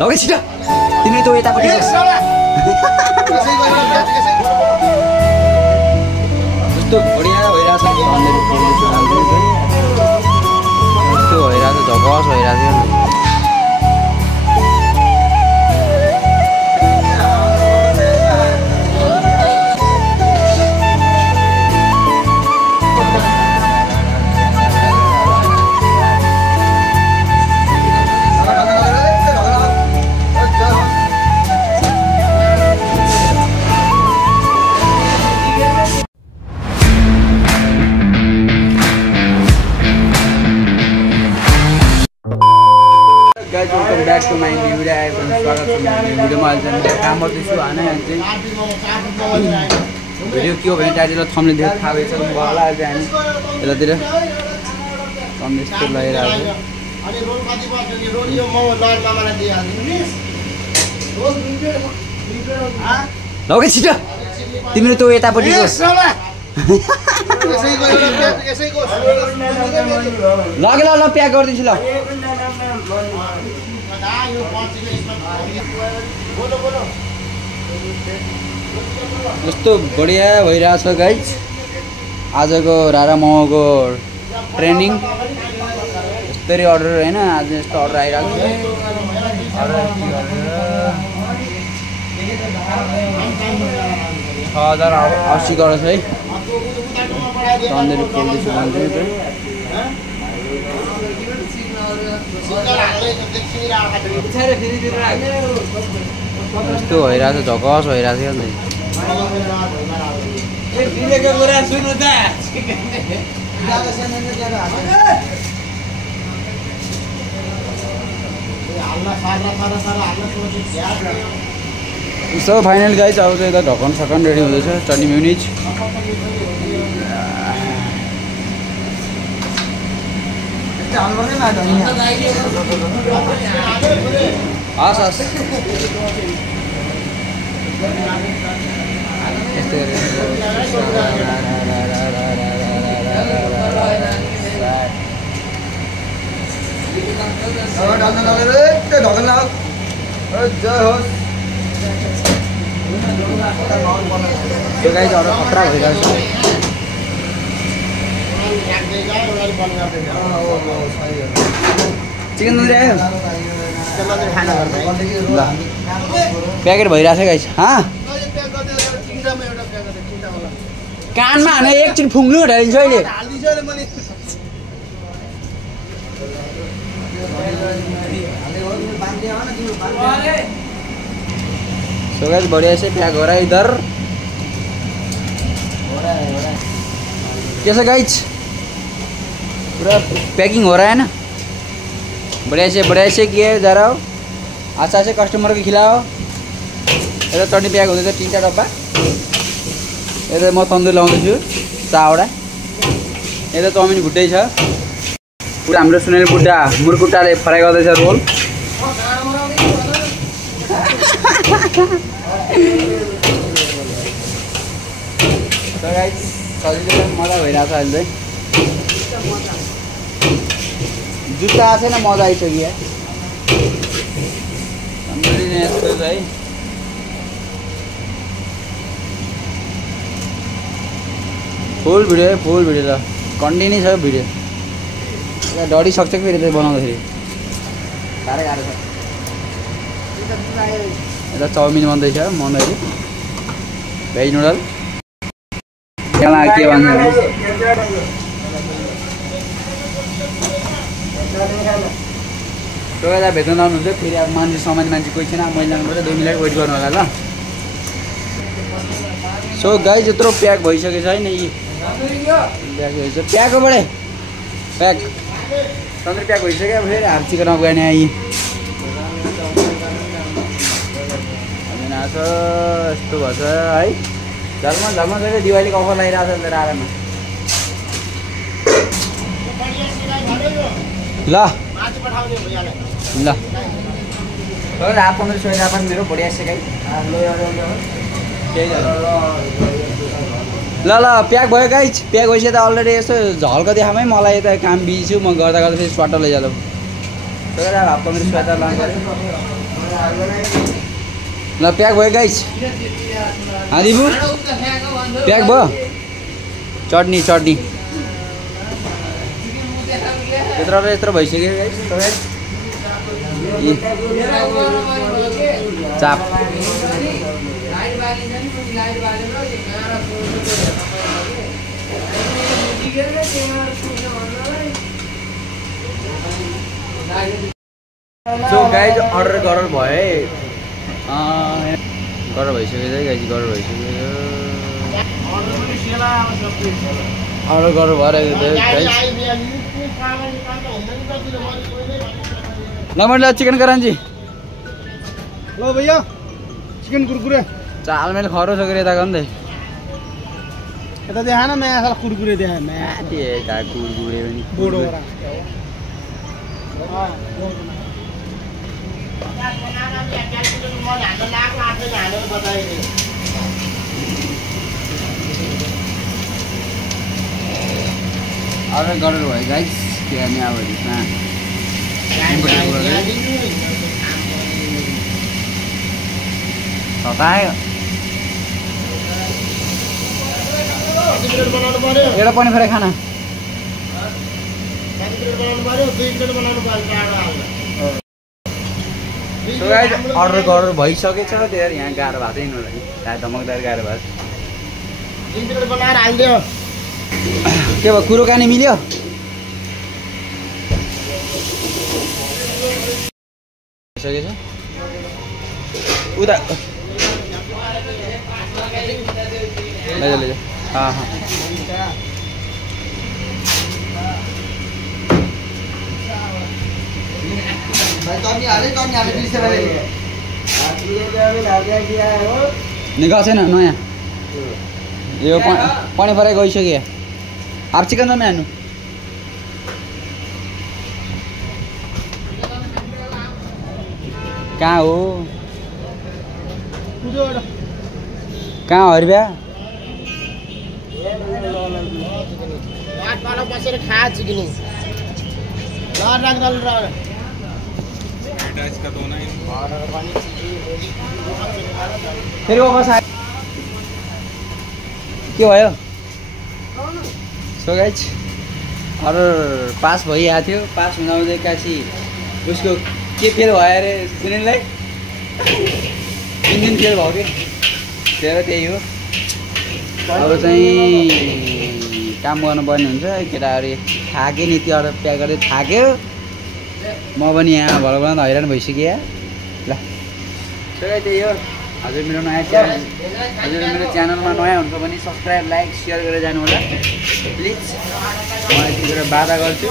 लगे छिटो तिमी त यतापट्टि कस्तो बढिया भइरहेछ कस्तो भइरहेछ झगस भइरहेछ guys, welcome back to my new video. स्वागत छ मेरो भिडियोमा। आज म काम गर्दैछु हैन। यहाँ चाहिँ भिडियो के हो भने टाइटल थम्बनेल देखेर थाहा भइसक्नु भयो होला। आज हामी यतातिर कन्टेस्ट लगाइरहेको छु। अनि रोल कति पर्छ नि? रोल यो म लयर मामालाई दिइहाल्छु। रोल लगे छिटो तिम्रो त यतापट्टि गयो यसैको लगे ल प्याक गरिदिन्छु ल। कस्तो बढिया भइरहेछ गाइज आजको रारा मोमोको ट्रेनिङ। यस्तरी अर्डर हैन, आज यस्तो अर्डर आइरहेको छ। अर्डर 6080 गरेछ है। तन्दुरी पोल्दैछु भन्छु यस्तो भइरहेछ झगस भइरहेछ क्या सो फाइनल गाइज अब चाहिँ यता ढकन सकन रेडी हुँदैछ। चटनी म्युनिज हस् हस् त्यो गाइज अरू खतरा भइरहेको छ। चिकन तन्दुरी आयो ल प्याकेट भइरहेछ गाइस। कानमा हाने एकचोटि फुङ्नु हटाइदिन्छ अहिले। सो गाइस बढ़िया से पैक हो रहा है इधर। कैसा गाइस पूरा पैकिंग हो रहा है ना, बढ़िया से किया जा रहा हो। अच्छा से कस्टमर को खिलाओ। ये चटनी पैक होते 3टा डब्बा। ये म तन्दुरी लाउँदैछु 4वटा। ये चाउमिन भुट्दै छ। पूरा हाम्रो सुनेल बुड्डा मुरकुट्टाले फ्राई गर्दैछ रोल। So guys, सजिलो मजा भइरहेछ अहिले चाहिँ। जुत्ता आएको छैन, मजा आइसक्यो। तन्दुरी नै यस्तो छ है। फुल भिडियो ल कन्टिन्यू छ भिडियो। डढी सक्छ फेरि चाहिँ बनाउँदाखेरि साह्रै गाह्रो छ। यता चाउमिन बन्दैछ मन्दै भेज नुडल के भन्छ तपाईँलाई भेट्न आउनुहुन्छ फेरि। अब मान्छे कोही छैन, मैले लानुपर्छ 2 मिनट वेट गर्नु होला ल। सो गाइस यत्रो प्याक भइसकेको छ है नि। प्याक भइसक्यो प्याकको बडे प्याक तन्दुरी प्याक भइसक्यो। फेरि हाफ चिकन अफगानी आई यस्तो भएछ है। झलमा चाहिँ दिवालीको अफर लगाइरहेको छ रारामा ल। ल हाफ 1500 पनि मेरो बढिया सेकाइ ल प्याक भयो गाइस। प्याक भइसक्यो त अलरेडी। यसो झल्को देखामै मलाई यता काम बिजी छु म गर्दा फेरि स्वाट लैजालौ। तर यार आपको मेरो स्वेटर लानु पर्यो ल प्याक भयो गाइस दिबु प्याक भयो चटनी चटनी यत्रो यत्रो भइसक्यो गाइस चाप सो गाइज अर्डर गरेर भए गरेर भइसक्यो गाइज गरेर भइसक्यो अर्डर गरेर भइरहेको ल मैले चिकन करान्ची लो भैया चिकन कुरकुरे चाल मैले खरो सकेर यता गन्दै यता देखा न मैं साला कुरकुरे देखा मैं का कुरकुरे पनि बोडो अर्डर गरेर भयो गाइस के गर्ने अब यसमा सतायो एउटा पनि फ्राई खाना अर्डर गरेर भइसकेछ त्यही यहाँ गाह्रो भएको छैन होला कि धमकदार गाह्रो भएको के भयो कुरो कानी मिल्यो सकेछ उता ले हाँ हाँ निकाल छैन नयाँ यो पनि फ्राई गइसक्यो हाफ चिकन जम्मै हान्नु कहाँ हो कहाँ हरिब्या बसेर खा चिकन फेरि वापस आयो के भयो सो गाइज अर्डर पास भइरहेको थियो पास हुँदाहुँदै कासी उसको के फेल भयो अरे सुनिललाई 3 दिन फेल भयो कि त्यही हो अब चाहिँ काम गर्नुपर्ने हुन्छ केटाहरू थाक्यो नि त्यो अर्डर प्याक गर्दै थाक्यो म पनि यहाँ भएर हैरान भइसक्यो ल सबै त्यही हो हजुर मेरो नयाँ च्यानल हजुर मेरो च्यानलमा नयाँ हुन्छ भने सब्सक्राइब लाइक सेयर गरेर जानु होला प्लिज म यतिखेर बाधा गर्छु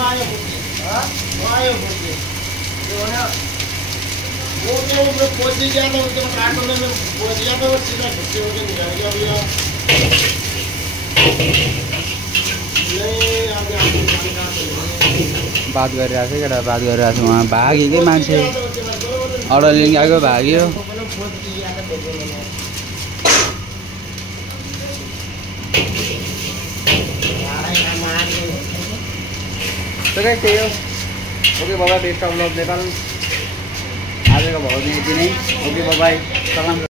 बात गरिरहेको छ केटा बात गरिरहेको छ उहाँ भाग्यो मान्छे अर्डर लिन गएको भाग्यो त्यही हो ओके बाबा बेस्ट अफ लभ नेपाल आजको भाउ दिन यति नै ओके बाबाई सलाम